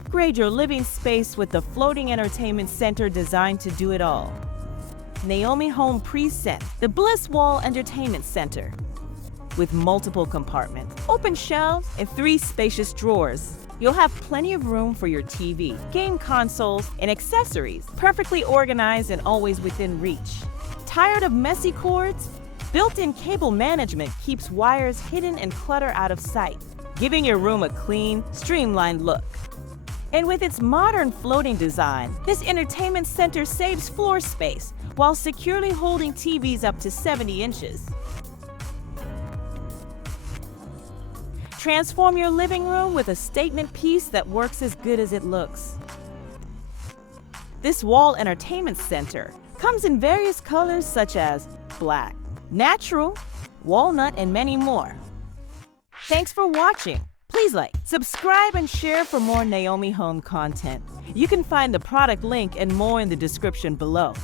Upgrade your living space with the floating entertainment center designed to do it all. Naomi Home Present, the Bliss Wall Entertainment Center. With multiple compartments, open shelves, and 3 spacious drawers, you'll have plenty of room for your TV, game consoles, and accessories, perfectly organized and always within reach. Tired of messy cords? Built-in cable management keeps wires hidden and clutter out of sight, giving your room a clean, streamlined look. And with its modern floating design, this entertainment center saves floor space while securely holding TVs up to 70 inches. Transform your living room with a statement piece that works as good as it looks. This wall entertainment center comes in various colors such as black, natural, walnut, and many more. Thanks for watching. Please like, subscribe, and share for more Naomi Home content. You can find the product link and more in the description below.